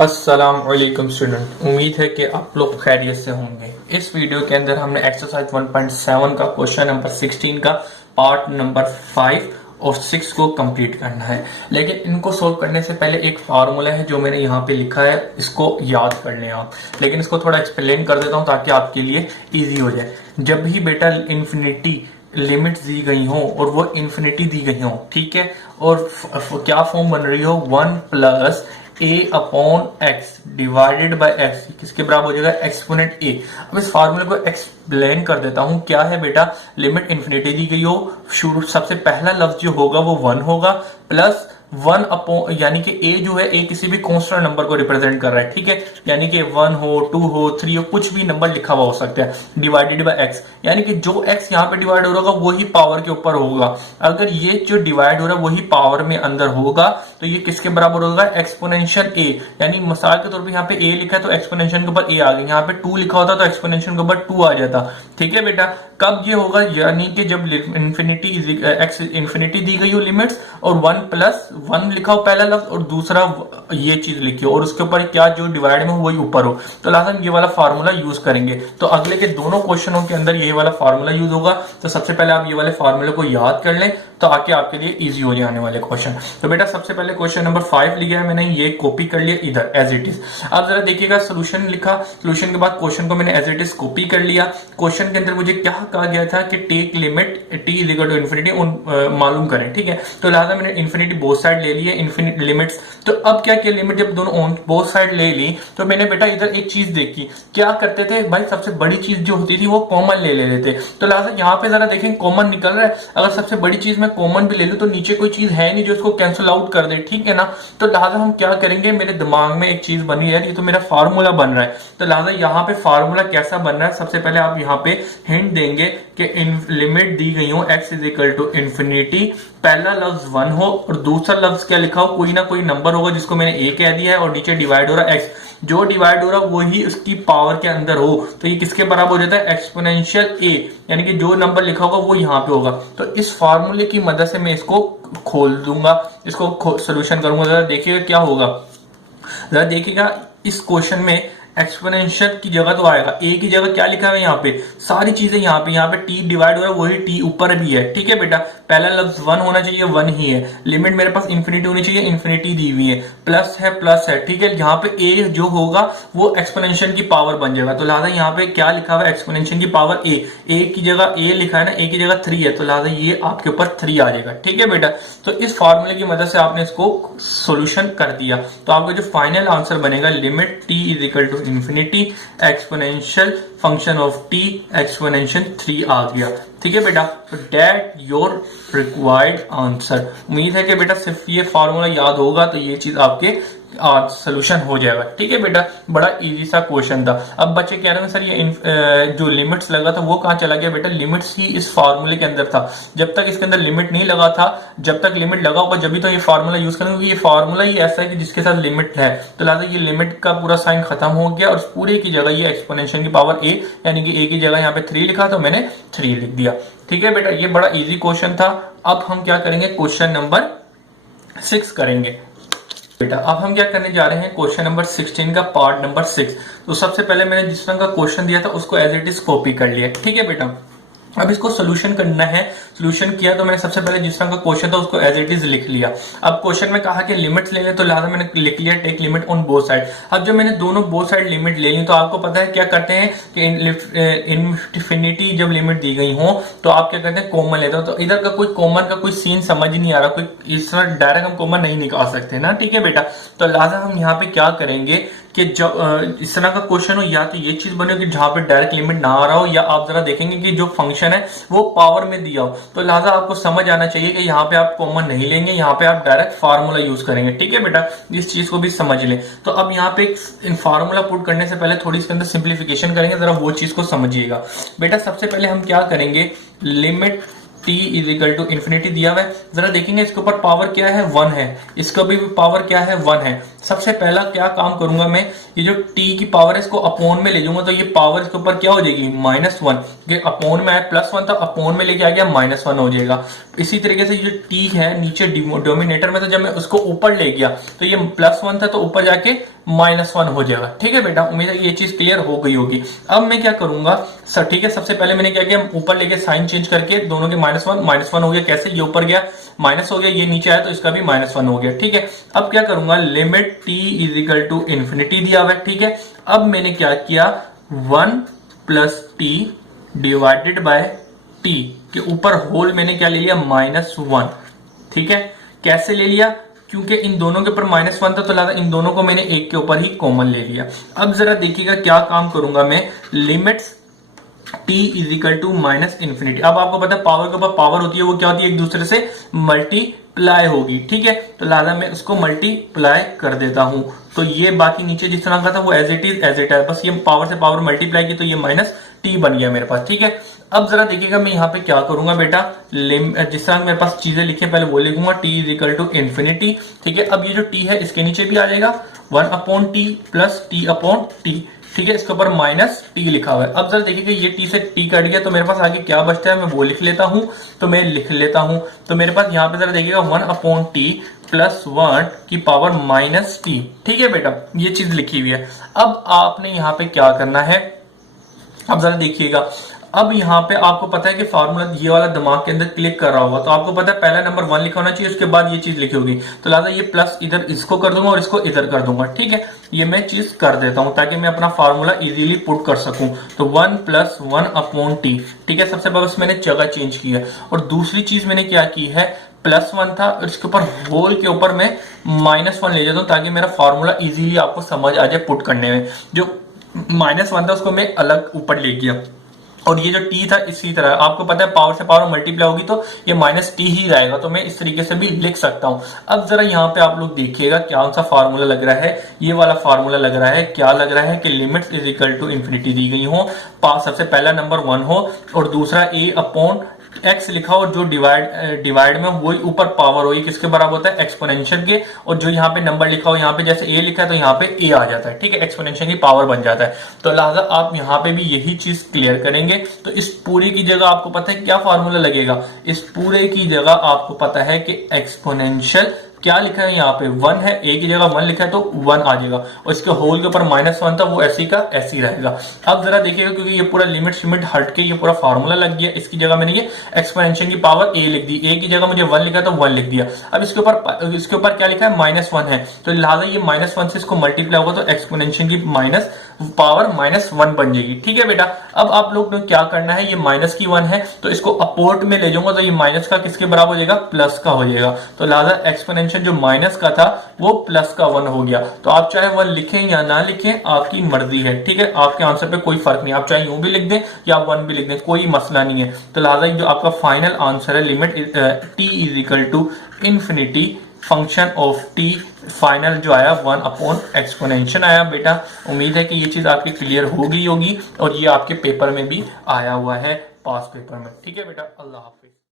अस्सलाम वालेकुम स्टूडेंट, उम्मीद है कि आप लोग खैरियत से होंगे। इस वीडियो के अंदर हमने एक्सरसाइज 1.7 का क्वेश्चन नंबर 16 का पार्ट नंबर 5 और 6 को कंप्लीट करना है। लेकिन इनको सोल्व करने से पहले एक फार्मूला है जो मैंने यहाँ पे लिखा है, इसको याद कर लें आप। लेकिन इसको थोड़ा एक्सप्लेन कर देता हूँ ताकि आपके लिए ईजी हो जाए। जब भी बेटा इन्फिनिटी लिमिट्स दी गई हो और वो इन्फिनिटी दी गई हो, ठीक है, और क्या फॉर्म बन रही हो, 1 plus a upon x divided by x, किसके बराबर हो जाएगा, एक्सपोनेंट a। अब इस फार्मूले को एक्सप्लेन कर देता हूं। क्या है बेटा, लिमिट इन्फिनिटी दी गई हो, शुरू सबसे पहला लफ्ज जो होगा वो 1 होगा, प्लस 1 अपॉन, यानी कि a जो है, a किसी भी कांस्टेंट नंबर को रिप्रेजेंट कर रहा है, ठीक है, यानी कि 1 हो, 2 हो, 3 हो, कुछ भी नंबर लिखा हुआ हो सकता है, डिवाइडेड बाय x, यानी कि जो x यहाँ पे डिवाइड हो रहा होगा वही पावर के ऊपर होगा। अगर ये जो डिवाइड हो रहा है वही पावर में अंदर होगा तो ये किसके बराबर होगा, एक्सपोनेंशियल a। यानी मिसाल के तौर पे यहाँ पे a लिखा है तो एक्सपोनेंशियल के ऊपर a आ गया, यहाँ पे 2 लिखा होता तो एक्सपोनेंशियल के ऊपर 2 आ जाता। ठीक है बेटा, कब ये होगा, यानी कि जब इन्फिनिटी एक्स इन्फिनिटी दी गई हो लिमिट्स और 1 प्लस 1 लिखा हो पहला लफ्ज और दूसरा ये चीज लिखी हो और उसके ऊपर क्या जो डिवाइड में हो वही ऊपर हो, तो लाजम ये वाला फार्मूला यूज करेंगे। तो अगले के दोनों क्वेश्चनों के अंदर ये वाला फार्मूला यूज होगा। तो सबसे पहले आप ये वाले फार्मूले को याद कर लें तो आके आपके लिए इजी हो जाने वाले क्वेश्चन। तो बेटा सबसे पहले क्वेश्चन नंबर 5 लिया है मैंने, ये कॉपी कर लिया इधर एज इट इज। अब जरा देखिएगा, सोल्यूशन लिखा, सोल्यूशन के बाद क्वेश्चन को मैंने एज इट इज कॉपी कर लिया। क्वेश्चन के अंदर मुझे क्या कहा गया था कि take limit t is equal to infinity मालूम करें, ठीक है। तो लिहाजा मैंने इन्फिनिटी बोथ साइड ले लिए, इन्फिनिट लिमिट्स। तो अब क्या किया, लिमिट जब दोनों बोथ साइड ले ली तो मैंने बेटा इधर एक चीज देखी, क्या करते थे भाई, सबसे बड़ी चीज जो होती थी वो कॉमन ले लेते थे। तो लिहाजा यहाँ पे जरा देखें कॉमन निकल रहा है, अगर सबसे बड़ी चीज मैं कॉमन भी ले लूं तो नीचे कोई चीज है नहीं जो इसको कैंसिल आउट कर दे, ठीक है ना। तो लिहाजा हम क्या करेंगे, मेरे दिमाग में एक चीज बनी है, ये तो मेरा फार्मूला बन रहा है। तो लिहाजा यहाँ पे फार्मूला कैसा बन रहा है, सबसे पहले आप यहाँ पे हिंट देंगे कि लिमिट दी गई हो x is equal to infinity, पहला लफ्ज 1 हो और दूसरा लफ्ज क्या लिखा हो, कोई ना कोई नंबर होगा जिसको मैंने a कह दिया है और नीचे डिवाइड हो रहा है x, जो डिवाइड हो रहा है वही उसकी पावर के अंदर हो, तो ये किसके बराबर हो जाता है, एक्सपोनेंशियल a, यानी कि जो नंबर लिखा होगा वो यहाँ पे होगा। तो इस फार्मूले की मदद से मैं इसको खोल दूंगा, इसको सोल्यूशन करूंगा। जरा देखिएगा क्या होगा, जरा देखिएगा इस क्वेश्चन में एक्सपोनेंशियल की जगह तो आएगा, ए की जगह क्या लिखा है यहाँ पे, सारी चीजें यहाँ पे टी डिवाइड हो रहा है वही टी ऊपर भी है, ठीक है बेटा। पहला लफ्ज 1 होना चाहिए, 1 ही है, लिमिट मेरे पास इन्फिनिटी होनी चाहिए, इन्फिनिटी दी हुई है, प्लस है, ठीक है। यहाँ पे ए जो होगा वो एक्सपोनेंशियल की पावर बन जाएगा, तो लिहाजा यहाँ पे क्या लिखा हुआ है, एक्सपोनेंशियल की पावर ए की जगह ए लिखा है ना, ए की जगह 3 है, तो लिहाजा ये आपके ऊपर 3 आ जाएगा, ठीक है बेटा। तो इस फार्मूले की मदद से आपने इसको सोल्यूशन कर दिया, तो आपका जो फाइनल आंसर बनेगा, limit t is equal to infinity exponential function of t exponential 3 आ गया, ठीक है बेटा। तो डेट योर रिक्वायर्ड आंसर। उम्मीद है कि बेटा सिर्फ ये फार्मूला याद होगा तो ये चीज आपके सोल्यूशन हो जाएगा, ठीक है बेटा। बड़ा इजी सा क्वेश्चन था। अब बच्चे कह रहे हैं सर ये जो लिमिट्स लगा था वो कहाँ चला गया, बेटा लिमिट्स ही इस फार्मूले के अंदर था। जब तक इसके अंदर लिमिट नहीं लगा था, जब तक लिमिट लगा होगा जब भी तो ये फार्मूला यूज करेंगे, ये फार्मूला ही ऐसा है कि जिसके साथ लिमिट है, तो लिहाजा ये लिमिट का पूरा साइन खत्म हो गया और पूरे की जगह ये एक्सपोनेंशियल की पावर a, यानी कि a की जगह यहाँ पे 3 लिखा तो मैंने 3 लिख दिया, ठीक है बेटा। ये बड़ा इजी क्वेश्चन था। अब हम क्या करेंगे, क्वेश्चन नंबर 6 करेंगे बेटा। अब हम क्या करने जा रहे हैं, क्वेश्चन नंबर 16 का पार्ट नंबर 6। तो सबसे पहले मैंने जिस तरह का क्वेश्चन दिया था उसको एज इट इज कॉपी कर लिया, ठीक है बेटा। अब इसको सोल्यूशन करना है, सोल्यूशन किया तो मैंने सबसे पहले जिस तरह का क्वेश्चन था उसको एज इट इज लिख लिया। अब क्वेश्चन में कहा कि लिमिट्स ले लें, तो लिहाजा मैंने लिख लिया take limit on both side. अब जब मैंने दोनों बोथ साइड लिमिट ले ली तो आपको पता है क्या करते हैं कि इन्फिनिटी जब लिमिट दी गई हो तो आप क्या करते हैं, कॉमन लेते हो। तो इधर का कोई कॉमन का कोई सीन समझ ही नहीं आ रहा, कोई इस तरह डायरेक्ट हम कॉमन नहीं निकाल सकते ना, ठीक है बेटा। तो लिहाजा हम यहाँ पे क्या करेंगे कि जब इस तरह का क्वेश्चन हो या तो ये चीज बने कि जहां पे डायरेक्ट लिमिट ना आ रहा हो, या आप जरा देखेंगे कि जो फंक्शन है वो पावर में दिया हो, तो लिहाजा आपको समझ आना चाहिए कि यहाँ पे आप कॉमन नहीं लेंगे, यहाँ पे आप डायरेक्ट फार्मूला यूज करेंगे, ठीक है बेटा। इस चीज को भी समझ लें। तो अब यहाँ पे इन फार्मूला पुट करने से पहले थोड़ी इसके अंदर सिंप्लीफिकेशन करेंगे, जरा वो चीज को समझिएगा बेटा। सबसे पहले हम क्या करेंगे, limit t is equal to infinity दिया हुआ है। जरा देखेंगे इसके ऊपर पावर क्या है, 1 है, इसका भी पावर क्या है, 1 है। सबसे पहला क्या काम करूंगा मैं, ये जो t की पावर है इसको अपोन में ले जाऊंगा, तो ये पावर इसके ऊपर क्या हो जाएगी, -1। ये अपोन में है +1 था, अपोन में लेके आ गया -1 हो जाएगा। इसी तरीके से जो t है नीचे डोमिनेटर में, तो जब मैं उसको ऊपर ले गया तो ये +1 था, तो ऊपर जाके -1 हो जाएगा। ठीक है बेटा, उम्मीद है ये चीज क्लियर हो गई होगी। अब मैं क्या करूंगा सर, ठीक है, सबसे पहले मैंने क्या किया, ऊपर लेके साइन चेंज करके दोनों के -1 हो गया। कैसे, ये ऊपर गया माइनस हो गया, ये नीचे आया तो इसका भी -1 हो गया। ठीक है, अब क्या करूंगा, limit t is equal to infinity दिया हुआ है। ठीक है, अब मैंने क्या किया, 1 plus T divided by t के ऊपर होल मैंने क्या ले लिया, -1। ठीक है, कैसे ले लिया, क्योंकि इन दोनों के ऊपर -1 था, तो लगा इन दोनों को मैंने एक के ऊपर ही कॉमन ले लिया। अब जरा देखिएगा क्या काम करूंगा मैं, limits t is equal to -infinity. अब आपको पता है पावर के ऊपर पावर होती है, वो क्या होती है, एक दूसरे से मल्टीप्लाई होगी। ठीक है, तो लादा मैं उसको मल्टीप्लाई कर देता हूं, तो ये बाकी नीचे जिस तरह का था वो as it is as it है, बस ये पावर से पावर मल्टीप्लाई की तो ये -t बन गया मेरे पास। ठीक है, अब जरा देखिएगा मैं यहाँ पे क्या करूंगा बेटा, जिस तरह मेरे पास चीजें लिखी है पहले वो लिखूंगा, t is equal to infinity. ठीक है, अब ये जो t है इसके नीचे भी आ जाएगा 1/t plus t upon t। ठीक है, इसके ऊपर -t लिखा हुआ है। अब जरा देखिए ये t से t कट गया, तो मेरे पास आगे क्या बचता है, मैं वो लिख लेता हूं, तो मैं लिख लेता हूं, तो मेरे पास यहाँ पे जरा देखिएगा 1/t प्लस 1 की पावर -t। ठीक है बेटा, ये चीज लिखी हुई है। अब आपने यहाँ पे क्या करना है, अब जरा देखिएगा, अब यहाँ पे आपको पता है कि फार्मूला ये वाला दिमाग के अंदर क्लिक कर रहा होगा, तो आपको पता है पहला नंबर 1 लिखा होना चाहिए, उसके बाद ये चीज लिखी होगी, तो लिहाजा ये प्लस इधर इसको कर दूंगा और इसको इधर कर दूंगा। ठीक है, ये मैं चीज कर देता हूं ताकि मैं अपना फार्मूला इजीली पुट कर सकूं। तो 1 प्लस 1/t। ठीक है, सबसे बस मैंने जगह चेंज की है, और दूसरी चीज मैंने क्या की है, +1 था और इसके ऊपर होल के ऊपर मैं -1 ले जाता हूं ताकि मेरा फार्मूला इजीली आपको समझ आ जाए पुट करने में। जो -1 था उसको मैं अलग ऊपर ले गया, और ये जो t था इसी तरह, आपको पता है पावर से पावर मल्टीप्लाई होगी तो ये -t ही आएगा, तो मैं इस तरीके से भी लिख सकता हूं। अब जरा यहाँ पे आप लोग देखिएगा क्या सा फार्मूला लग रहा है, ये वाला फार्मूला लग रहा है। क्या लग रहा है कि limits is equal to infinity दी गई हो, सबसे पहला नंबर 1 हो और दूसरा a अपॉन x लिखा हो, जो डिवाइड में वही ऊपर पावर हो, ये किसके बराबर होता है, एक्सपोनेंशियल के, और जो यहाँ पे नंबर लिखा हो, यहाँ पे जैसे a लिखा है तो यहाँ पे a आ जाता है। ठीक है, एक्सपोनेंशियल की पावर बन जाता है, तो लिहाजा आप यहाँ पे भी यही चीज क्लियर करेंगे। तो इस पूरे की जगह आपको पता है क्या फार्मूला लगेगा, इस पूरे की जगह आपको पता है कि एक्सपोनेंशियल क्या लिखा है, यहाँ पे 1 है, a की जगह 1 लिखा है तो 1 आ जाएगा, और इसके होल के ऊपर -1 था वो ऐसी का ऐसी रहेगा। अब जरा देखिएगा, क्योंकि ये पूरा लिमिट हट के ये पूरा फार्मूला लग गया, इसकी जगह मैंने ये एक्सपोनेंशियल की पावर a लिख दी, a की जगह मुझे 1 लिखा तो 1 लिख दिया। अब इसके ऊपर क्या लिखा है, -1 है, तो लिहाजा ये -1 से इसको मल्टीप्लाई होगा तो एक्सपोनेंशियल की पावर -1 बन जाएगी। ठीक है बेटा, अब आप लोग ने क्या करना है, ये माइनस की 1 है तो इसको अपोर्ट में ले जाऊंगा, तो ये माइनस का किसके बराबर हो जाएगा, प्लस का हो जाएगा, तो लिहाजा एक्सपोनेंशियल जो माइनस का था वो प्लस का 1 हो गया। तो आप चाहे 1 लिखें या ना लिखें, आपकी मर्जी है। ठीक है, आपके आंसर पे कोई फर्क नहीं, आप चाहे यूं भी लिख दें या 1 भी लिख दें, कोई मसला नहीं है। तो लिहाजा जो आपका फाइनल आंसर है, limit t is equal to infinity function of t, final जो आया 1 अपॉन एक्सपोनेंशियल आया। बेटा उम्मीद है कि ये चीज आपकी क्लियर हो गई होगी, और ये आपके पेपर में भी आया हुआ है, पास पेपर में। ठीक है बेटा, अल्लाह हाफिज।